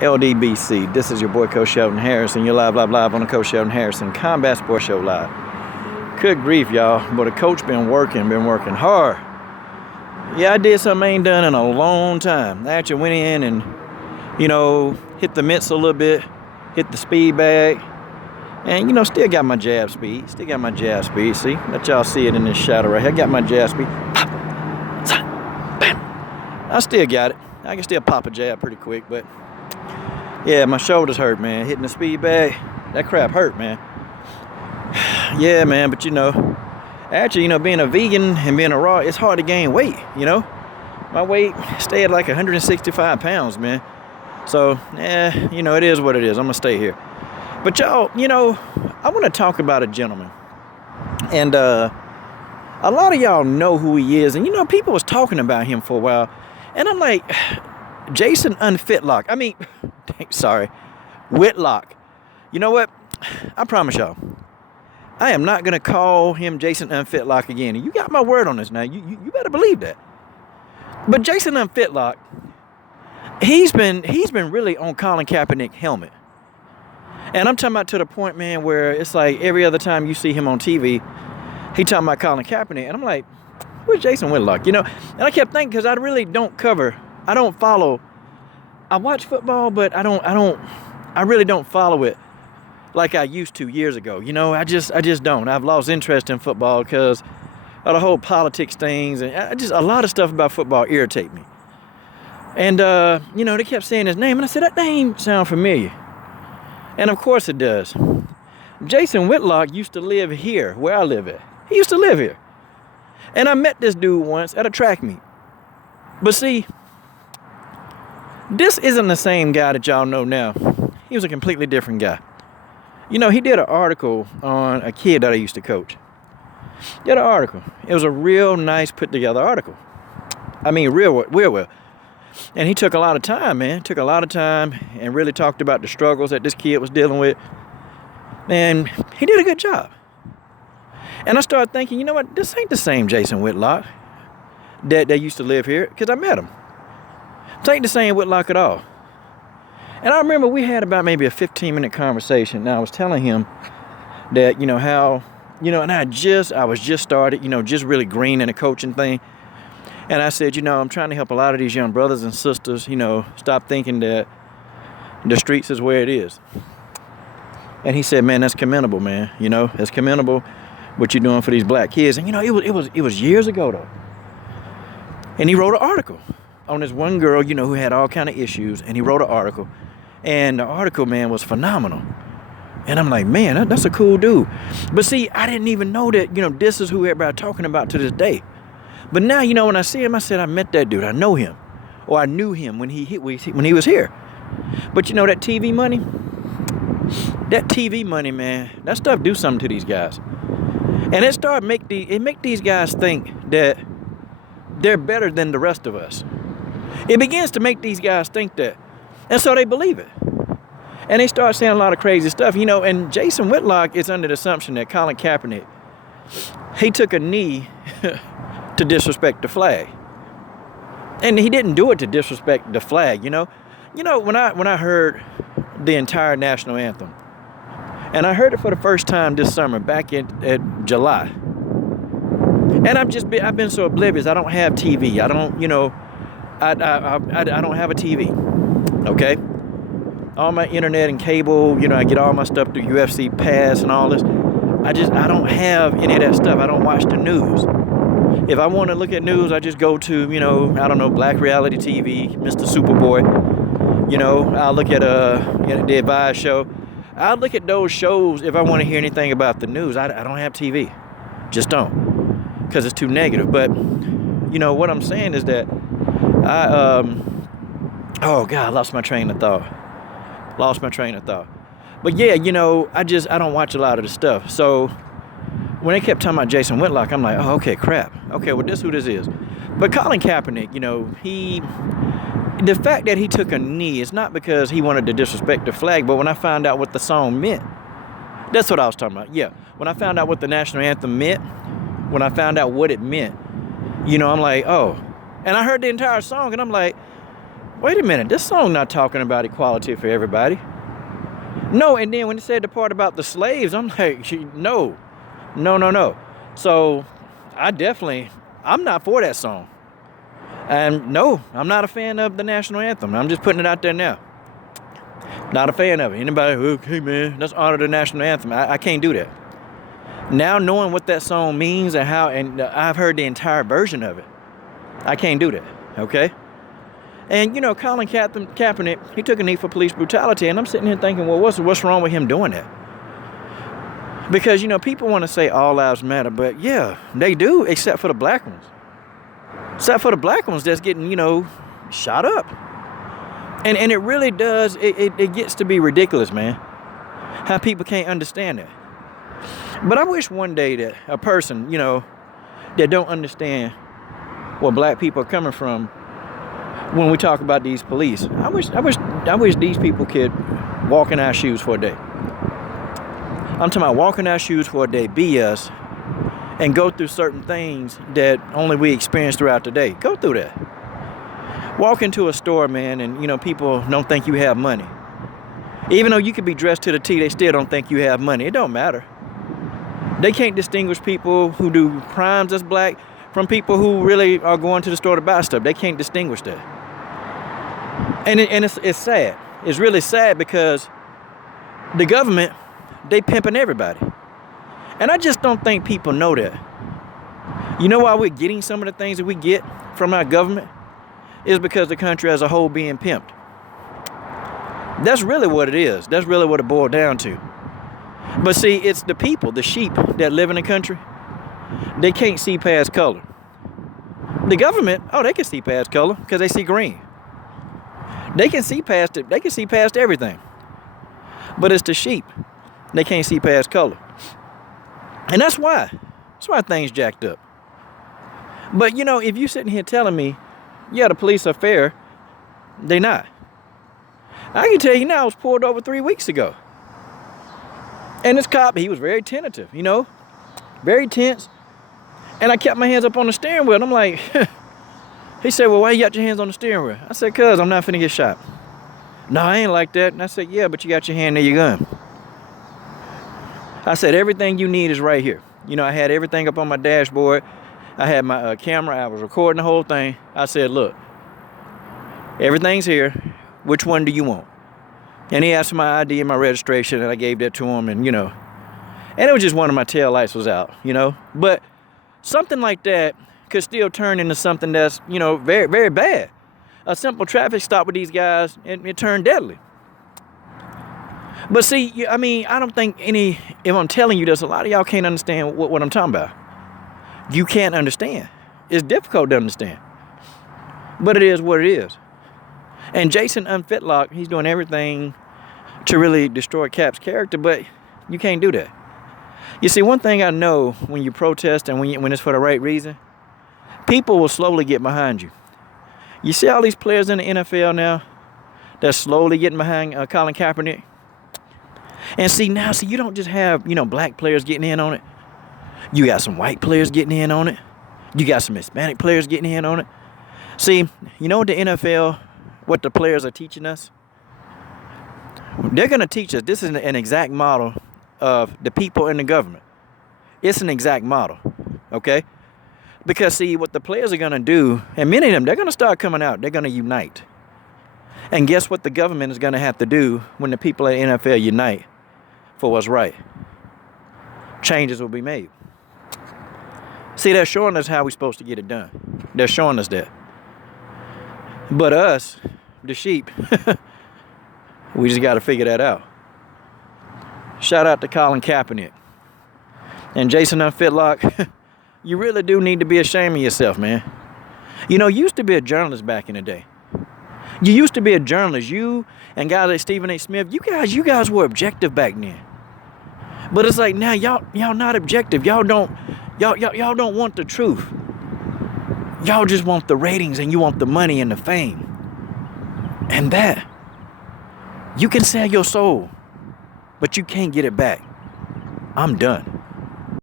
LDBC. This is your boy Coach Sheldon Harrison. You're live on the Coach Sheldon Harrison Combat Sports Show live. Good grief, y'all. But the coach been working hard. Yeah, I did something I ain't done in a long time. I actually went in and, hit the mitts a little bit, hit the speed bag, and, still got my jab speed. See, let y'all see it in this shadow right here. I got my jab speed. Pop, bam. I still got it. I can still pop a jab pretty quick, but yeah, my shoulders hurt, man. Hitting the speed bag, that crap hurt, man. Yeah, man, but actually, being a vegan and being a raw, it's hard to gain weight, My weight stayed at like 165 pounds, man. So, it is what it is. I'm going to stay here. But y'all, I want to talk about a gentleman. And a lot of y'all know who he is. And, people was talking about him for a while. And I'm like, Jason Whitlock. You know what? I promise y'all, I am not going to call him Jason Unfitlock again. And you got my word on this now. You better believe that. But Jason Unfitlock, he's been really on Colin Kaepernick helmet. And I'm talking about to the point, man, where it's like every other time you see him on TV, he talking about Colin Kaepernick. And I'm like, where's Jason Whitlock? And I kept thinking, because I really don't follow. I watch football, but I really don't follow it like I used to years ago. I just don't. I've lost interest in football because of the whole politics things, and a lot of stuff about football irritate me. And they kept saying his name, and I said, that name sounds familiar. And of course it does. Jason Whitlock used to live here, where I live at. He used to live here. And I met this dude once at a track meet. But see, this isn't the same guy that y'all know now. He was a completely different guy. He did an article on a kid that I used to coach. Did an article. It was a real nice put together article. I mean, real well. And he took a lot of time, man. Took a lot of time and really talked about the struggles that this kid was dealing with. And he did a good job. And I started thinking, you know what? This ain't the same Jason Whitlock that used to live here, because I met him. This ain't the same Whitlock at all. And I remember we had about maybe a 15-minute conversation. Now I was telling him that, how, and I was just started, just really green in the coaching thing. And I said, I'm trying to help a lot of these young brothers and sisters, stop thinking that the streets is where it is. And he said, man, that's commendable, man. That's commendable what you're doing for these black kids. And, it was years ago, though. And he wrote an article on this one girl, who had all kind of issues. And he wrote an article. And the article, man, was phenomenal. And I'm like, man, that's a cool dude. But see, I didn't even know that, this is who everybody talking about to this day. But now, when I see him, I said, I met that dude. I know him. Or I knew him when he was here. But that TV money, man, that stuff do something to these guys. And it make these guys think that they're better than the rest of us. It begins to make these guys think that. And so they believe it. And they start saying a lot of crazy stuff, and Jason Whitlock is under the assumption that Colin Kaepernick, he took a knee to disrespect the flag. And he didn't do it to disrespect the flag, when I heard the entire national anthem, and I heard it for the first time this summer, back in July. And I've been so oblivious. I don't have TV. I don't, I don't have a TV. Okay? All my internet and cable, I get all my stuff through UFC Pass and all this. I don't have any of that stuff. I don't watch the news. If I want to look at news, I just go to, Black Reality TV, Mr. Superboy. I'll look at the Advice Show. I'll look at those shows if I want to hear anything about the news. I don't have TV. Just don't. Because it's too negative. But, what I'm saying is that I lost my train of thought. But yeah, I don't watch a lot of the stuff. So when they kept talking about Jason Whitlock, I'm like, oh, okay, crap. Okay, well, this who this is. But Colin Kaepernick, the fact that he took a knee is not because he wanted to disrespect the flag, but when I found out what the song meant, that's what I was talking about. Yeah, when I found out what the national anthem meant, when I found out what it meant, I'm like, oh. And I heard the entire song, and I'm like, wait a minute, this song not talking about equality for everybody. No, and then when it said the part about the slaves, I'm like, no. So I'm not for that song. And no, I'm not a fan of the national anthem. I'm just putting it out there now. Not a fan of it. Anybody, okay, man, let's honor the national anthem. I can't do that. Now knowing what that song means and how, and I've heard the entire version of it, I can't do that, okay? And, you know, Colin Kaepernick, he took a knee for police brutality, and I'm sitting here thinking, well, what's wrong with him doing that? Because, you know, people want to say all lives matter, but yeah, they do, except for the black ones. Except for the black ones that's getting, you know, shot up. And it really does, it gets to be ridiculous, man, how people can't understand that. But I wish one day that a person, you know, that don't understand where black people are coming from when we talk about these police, I wish these people could walk in our shoes for a day. I'm talking about walk in our shoes for a day, be us, and go through certain things that only we experience throughout the day. Go through that. Walk into a store, man, and, you know, people don't think you have money. Even though you could be dressed to the T, they still don't think you have money. It don't matter. They can't distinguish people who do crimes as black from people who really are going to the store to buy stuff. They can't distinguish that. And it's sad. It's really sad because the government, they pimping everybody. And I just don't think people know that. You know why we're getting some of the things that we get from our government? Is because the country as a whole being pimped. That's really what it is. That's really what it boiled down to. But see, it's the people, the sheep that live in the country. They can't see past color. The government, they can see past color because they see green. They can see past it. They can see past everything. But it's the sheep. They can't see past color. And that's why things jacked up. But, you know, if you're sitting here telling me, yeah, the police are fair, they not. I can tell you now, I was pulled over 3 weeks ago. And this cop, he was very tentative, you know, very tense. And I kept my hands up on the steering wheel. And I'm like, he said, well, why you got your hands on the steering wheel? I said, cuz I'm not finna get shot. No, I ain't like that. And I said, yeah, but you got your hand near your gun. I said, everything you need is right here. You know, I had everything up on my dashboard. I had my camera. I was recording the whole thing. I said, look, everything's here. Which one do you want? And he asked for my ID and my registration, and I gave that to him, and, you know. And it was just one of my tail lights was out, you know. But something like that could still turn into something that's, you know, very, very bad. A simple traffic stop with these guys, and it turned deadly. But see, I mean, I don't think if I'm telling you this, a lot of y'all can't understand what I'm talking about. You can't understand. It's difficult to understand. But it is what it is. And Jason Whitlock, he's doing everything to really destroy Cap's character, but you can't do that. You see, one thing I know when you protest and when it's for the right reason, people will slowly get behind you. You see all these players in the NFL now that's slowly getting behind Colin Kaepernick? And see, you don't just have, you know, black players getting in on it. You got some white players getting in on it. You got some Hispanic players getting in on it. See, you know what the NFL, what the players are teaching us? They're going to teach us, this is an exact model of the people in the government. It's an exact model, okay? Because, see, what the players are going to do, and many of them, they're going to start coming out. They're going to unite. And guess what the government is going to have to do when the people at the NFL unite for what's right? Changes will be made. See, they're showing us how we're supposed to get it done. They're showing us that. But us, the sheep, we just got to figure that out. Shout out to Colin Kaepernick. And Jason Whitlock, you really do need to be ashamed of yourself, man. You know, you used to be a journalist back in the day. You used to be a journalist. You and guys like Stephen A. Smith, you guys were objective back then. But it's like now y'all not objective. Y'all don't want the truth. Y'all just want the ratings and you want the money and the fame. And that, you can sell your soul, but you can't get it back. I'm done.